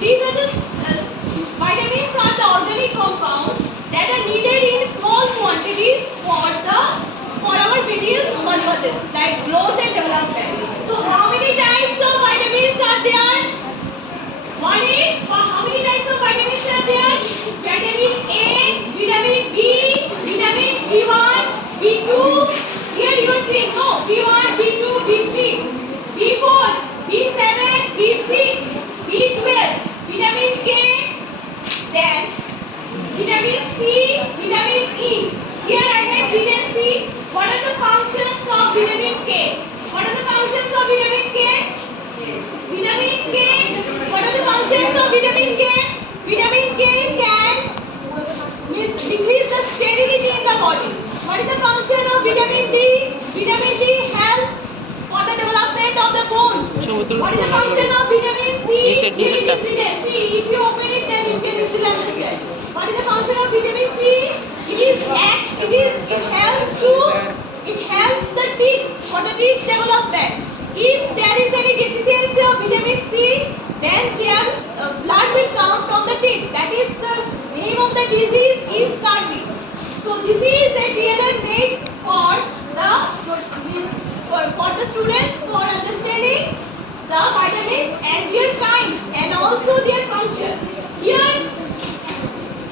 these are the vitamins are the organic compounds that are needed in small quantities for our various purposes like growth and development. So how many types of vitamins are there? One is how many types of vitamins are there? Vitamin A, vitamin B, vitamin B1, B2. Here you are saying no, B1, B2, B3, B4, B7, B6, B12, vitamin K, then vitamin C, vitamin E. Here I have written C. What are the functions of vitamin K? What are the functions of vitamin K? Vitamin K. What are the functions of vitamin K? Vitamin K can decrease the sterility in the body. What is the function of vitamin D? Vitamin D helps for the development of the bones. What is the function of vitamin C? Here it is written. See, if you open it, then you can easily understand. What is the function of vitamin C? It helps the teeth for the teeth development. If there is any deficiency of vitamin C, then their blood will come from the teeth. That is the name of the disease is scurvy. So this is a DLM made for the students for understanding the vitamins and their kinds and also their function. Here